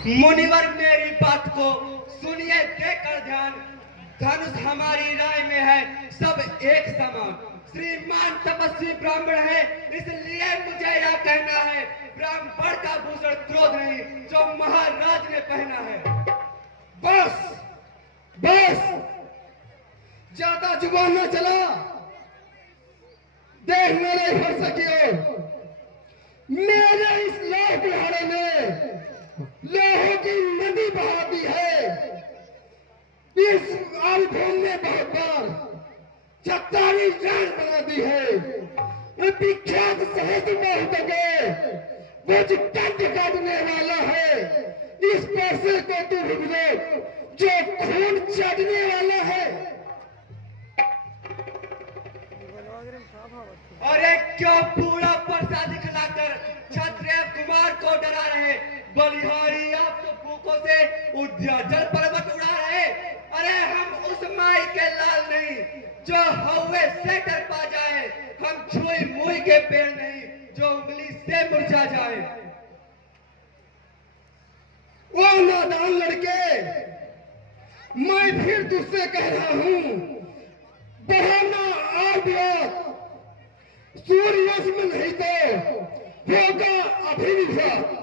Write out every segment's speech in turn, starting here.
मुनिवर मेरी बात को सुनिए देकर ध्यान। धनुष हमारी राय में है सब एक समान। श्रीमान तपस्वी ब्राह्मण है इसलिए मुझे यह कहना है, ब्राह्मण का भूषण क्रोध नहीं जो महाराज ने पहना है। बस बस, ज्यादा जुबान न चला। देख मेरे घर सकियो, मेरे इस लाल बिहारे ने लोहों की नदी बहा दी है। इस आलभूम ने बहुत बार चट्टानी जान बना दी है। विख्यात सहस्त्र बहुत गए वो कंठ काटने वाला है। इस पैसे को तू भुगतो जो खून चढ़ने वाला है। अरे क्यों पूरा पर्चा दिखलाकर क्षत्रिय कुमार को डरा रहे? बलिहारी आप तो भूखों से उद्याचल पर्वत उड़ा रहे। अरे हम उस माई के लाल नहीं जो हवे से डर पा जाए। हम छुई मुई के पेड़ नहीं जो उंगली से मुरझा जाए। ओ नादान लड़के, मैं फिर तुझसे कह रहा हूं, बहाना और सूर्यवंश में नहीं तो होगा अभिनिषेध।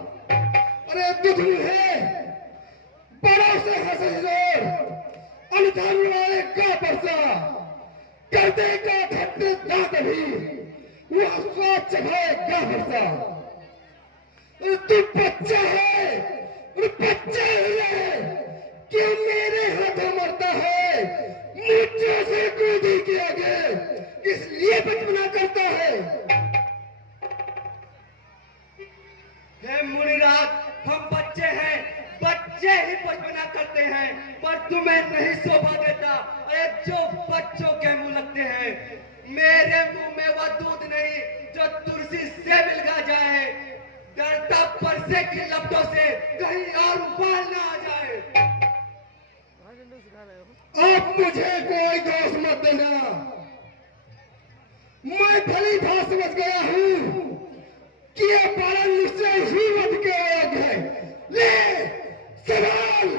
अरे तुझ है बड़ा से हसर अनुधान वाले का परसा कर देगा घटने दांत भी वह स्वच्छ है भरसा। तू बच्चा है और बच्चा ही है, क्यों मेरे हाथों मरता है? मुझे से कूदी के आगे इसलिए बचपना करता है। हे मुनिराज, हम बच्चे हैं, बच्चे ही बचपना करते हैं, पर तुम्हें नहीं शोभा देता। अरे जो बच्चों के मुंह लगते हैं, मेरे मुंह में वह दूध नहीं जो तुलसी से मिलगा जाए। डरता परसे की लपटों से कहीं और उबाल ना आ जाए। आप मुझे कोई दोष मत देना, मैं भली भांति समझ गया हूं कि यह बड़ा निश्चय ही वध के अयोग्य है। ले सवाल।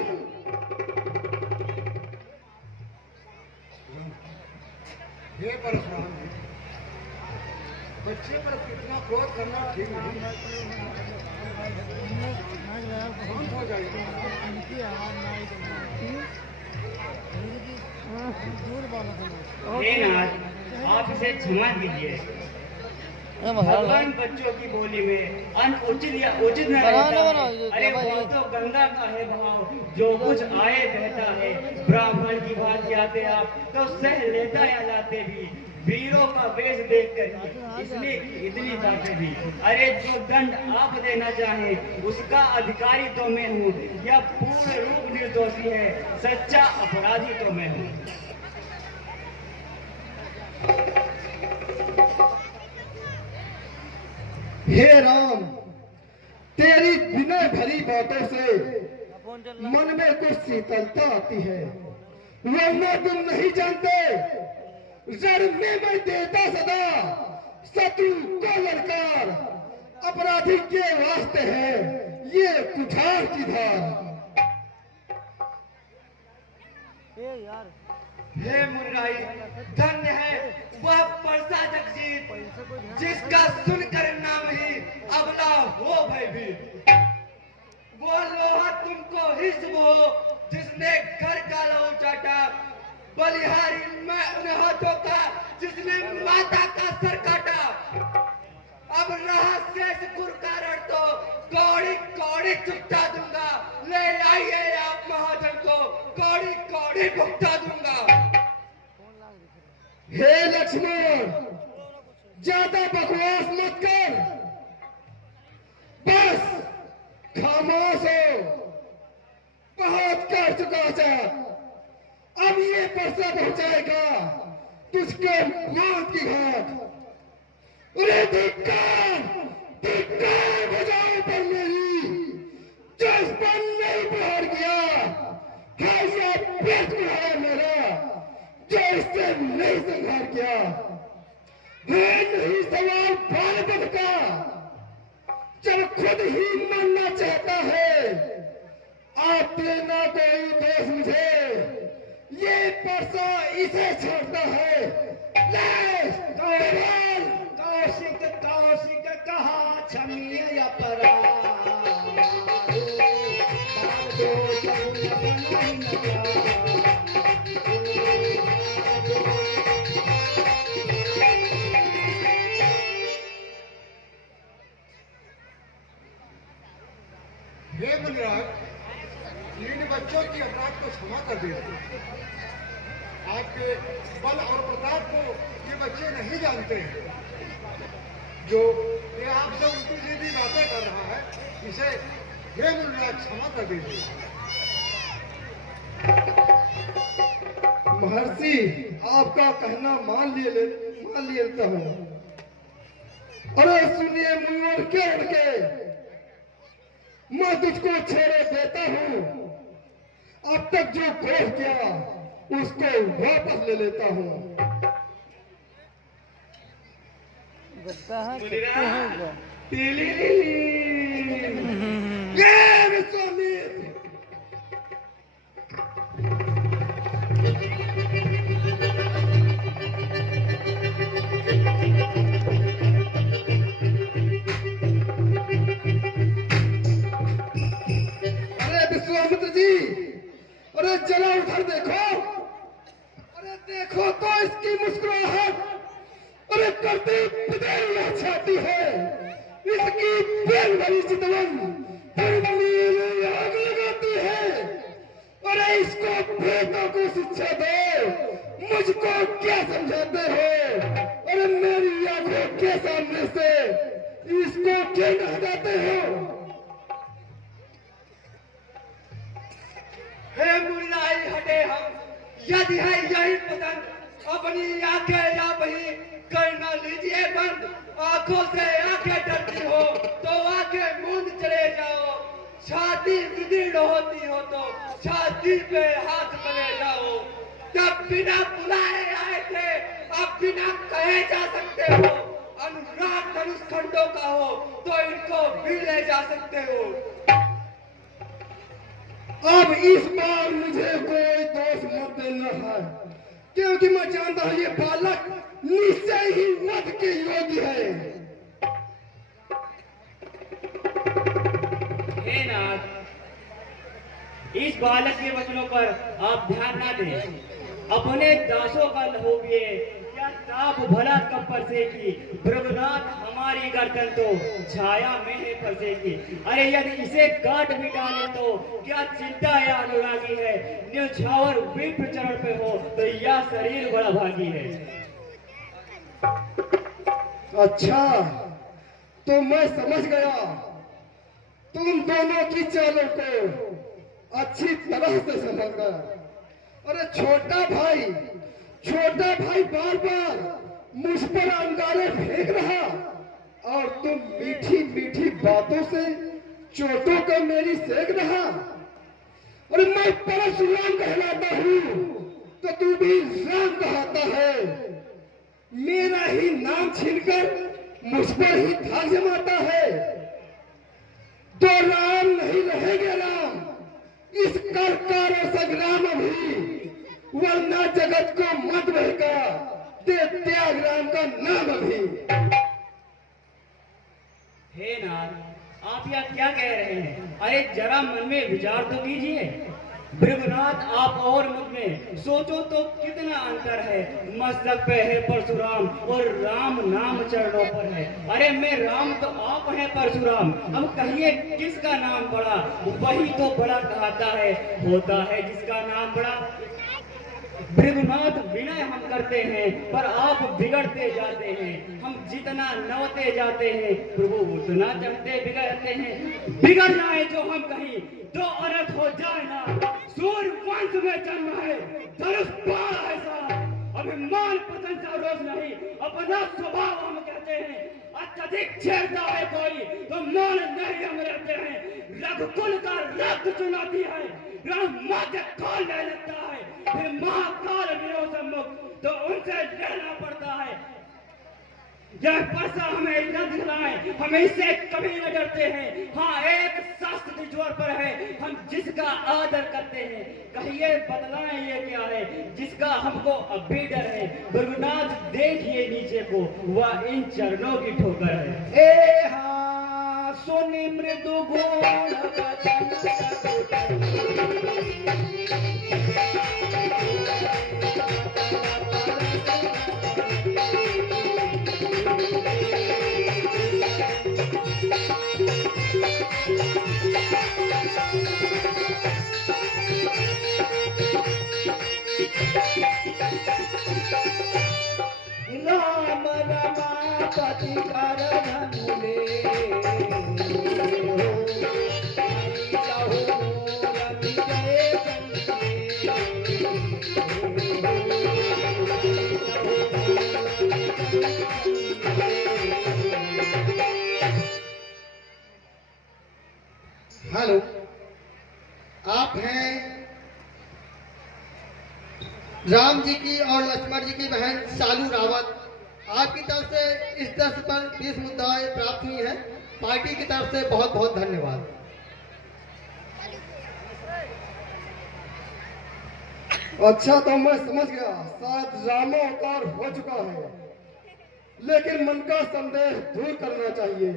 ये परशुराम बच्चे पर कितना क्रोध करना ठीक नहीं। हो जाएगा आप इसे क्षमा कीजिए। भगवान बच्चों की बोली में अनुचित या उचित न रहता। अरे वो तो गंगा का है भाव, जो कुछ आए बहता है। ब्राह्मण की बात जाते आप तो सह लेता या लाते भी, वीरों का वेश देखकर इसलिए इतनी बातें भी। अरे जो दंड आप देना चाहें उसका अधिकारी तो मैं हूँ, या पूर्ण रूप निर्दोषी है, सच्चा अपराधी तो मैं हूँ। हे राम, तेरी विनय भरी बातों से मन में कुछ शीतलता आती है। वरना तुम नहीं जानते, रण में मैं देता सदा शत्रु को ललकार। अपराधी के वास्ते है ये कुठार की धार। हे मुनिराज, धन्य है वह परसा जगजीत जिसका सुनकर नाम ही अबला हो भयभीत। वो लोहा तुमको ही शुभ हो जिसने घर का लहू चाटा। बलिहारी में उन हाथों का जिसने माता का सर काटा। अब रहा शेष गुर कारण तो कौड़ी कौड़ी चुकता दूंगा। ले आइए आप महाजन को, कौड़ी कौड़ी भुगता दूंगा। हे लक्ष्मण, ज्यादा बकवास मत कर, बस खामोश हो। बहुत कर चुका है, अब ये परसा पहुंचाएगा तुझके मौत की घाट। अरे धिक्कार धिक्कार बजाओ पर मेरी, जो इस पर नहीं प्रहार किया है। ये पेट है मेरा जो इससे नहीं संहार किया है। नहीं सवाल बालपन का, जब खुद ही मरना चाहता है आते ना कोई दोष मुझे, ये परसा इसे छोड़ता है। ले कौशिक कौशिक कहा छमिया या परा दो हे मुनिराज, इन बच्चों की अपराध को क्षमा कर दीजिए। आपके बल और प्रताप को ये बच्चे नहीं जानते हैं। जो ये आपसे उल्टी सीधी बातें कर रहा है, इसे हे मुनिराज क्षमा कर दीजिए। महर्षि, आपका कहना मान लेता हूँ। अरे सुनिए मुनिवर के लड़के, मैं तुझको छोड़े देता हूँ। अब तक जो क्रोध किया उसको वापस ले लेता हूँ। ये विश्वामित्र, विश्वामित्र जी, अरे जरा उधर देखो। अरे देखो तो इसकी मुस्कुराहट, अरे करती बदलना चाहती है। इसकी बेल भरी चितवन आग लगाती है। अरे इसको बेटों को शिक्षा दो, मुझको क्या समझाते हो? अरे मेरी आंखों के सामने से इसको क्यों हटाते हो? हे मुन्नाई हटे हम, यदि है यही पसंद, अपनी आंखें या वही करना लीजिए बंद। आंखों से आंखें डरती हो तो आंखें मूंद चले जाओ। छाती सुदृढ़ होती हो तो छाती पे हाथ मले जाओ। तब बिना बुलाए आए थे, अब बिना कहे जा सकते हो। अनुराग धनुष खंडों का हो तो इनको भी ले जा सकते हो। अब इस बार मुझे कोई दोष मत देना है, क्योंकि मैं जानता हूं ये बालक निश्चय ही वध के योग्य है। हे नाथ, इस बालक के वचनों पर आप ध्यान ना दें। अपने दासों का लहू पिए, क्या ताप भला कब परसे की। भृगुनाथ हमारी गर्दन तो छाया में है फंसे की। अरे यदि इसे काट भी डाले तो क्या चिंता या अनुरागी है। न्यौछावर विप्र चरण पे हो तो यह शरीर बड़ा भागी है। अच्छा, तो मैं समझ गया तुम दोनों की चालों को अच्छी तरह से समझ गया। अरे छोटा भाई बार बार मुझ पर अंगारे फेंक रहा, और तुम मीठी मीठी बातों से चोटों का मेरी सेक रहा। और मैं परशुराम कहलाता हूँ तो तू भी राम कहता है। मेरा ही नाम छीनकर मुझ पर ही धाक जमाता है। तो राम नहीं रहेंगे राम इस कर संग्राम भी, वरना जगत को मत बहका दे त्याग राम का नाम भी। हे नाथ, आप यह क्या कह रहे हैं? अरे जरा मन में विचार तो कीजिए। भृगुनाथ आप और मुझ में सोचो तो कितना अंतर है। मस्तक पे है परशुराम और राम नाम चरणों पर है। अरे मैं राम तो आप हैं परशुराम, अब कहिए किसका नाम बड़ा? वही तो बड़ा कहता है, होता है जिसका नाम बड़ा। भृगुनाथ विनय हम करते हैं पर आप बिगड़ते जाते हैं। हम जितना नवते जाते हैं प्रभु उतना चढ़ते बिगड़ते हैं। बिगड़ जाए जो हम कहीं तो अनर्थ हो जाए ना। सूर्य वंश में जन्म है, धनुष बाण है साहब। अभिमान प्रशंसा रोज नहीं, अपना स्वभाव हम कहते हैं। अत्यधिक छेड़ता है कोई तो मान नहीं हम रहते हैं। रघुकुल का रक्त चुनाती है, राम मध्य खोल ले लगता है। फिर महाकाल विरोध सम्मुख तो उनसे लड़ना पड़ता है। यह परसा हमें न दिखलाए, हम इससे कभी न डरते हैं। हाँ, एक शास्त्र जोर पर है, हम जिसका आदर करते हैं। कहिए बतलाएं ये क्या है जिसका हमको अब भी डर है। गुरुनाथ देखिए नीचे को, वह इन चरणों की ठोकर है। ए हाँ सुनि मृदु गुण वचन राम रमापति कर धनुले जाहु मोर विजय हेलो, आप हैं राम जी की और लक्ष्मण जी की बहन सालू रावत। आपकी तरफ से इस दर्श पर 20 मुद्राएं प्राप्त हुई हैं। पार्टी की तरफ से बहुत बहुत धन्यवाद। अच्छा तो मैं समझ गया, शायद रामा अवतार हो चुका है, लेकिन मन का संदेह दूर करना चाहिए।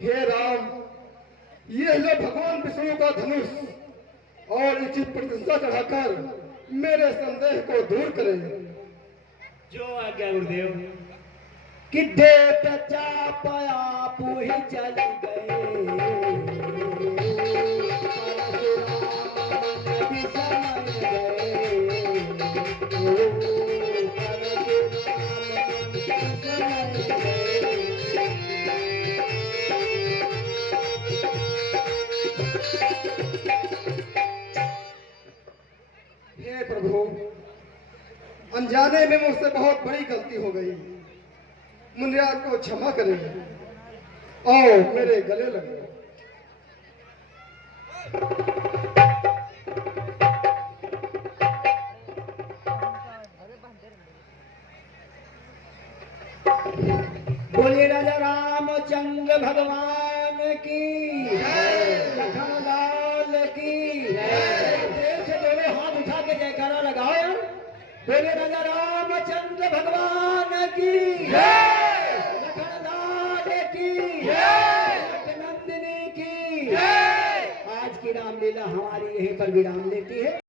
हे राम, ये लो भगवान विष्णु का धनुष और इसकी प्रतिष्ठा चढ़ाकर मेरे संदेह को दूर करें। जो आज्ञा गुरुदेव। कि देत चापया पूही चल गए हे प्रभु, अनजाने में मुझसे बहुत बड़ी गलती हो गई, मुनिराज को क्षमा करें और मेरे गले लगे। बोलिए राजा रामचंद्र भगवान की, लखन लाल की। देव से दोनों हाथ उठा के जयकारा लगाओ यार। बोलिए राजा रामचंद्र भगवान की, लखन लाल की, नंदिनी की। आज की रामलीला हमारी यहीं पर विराम लेती है।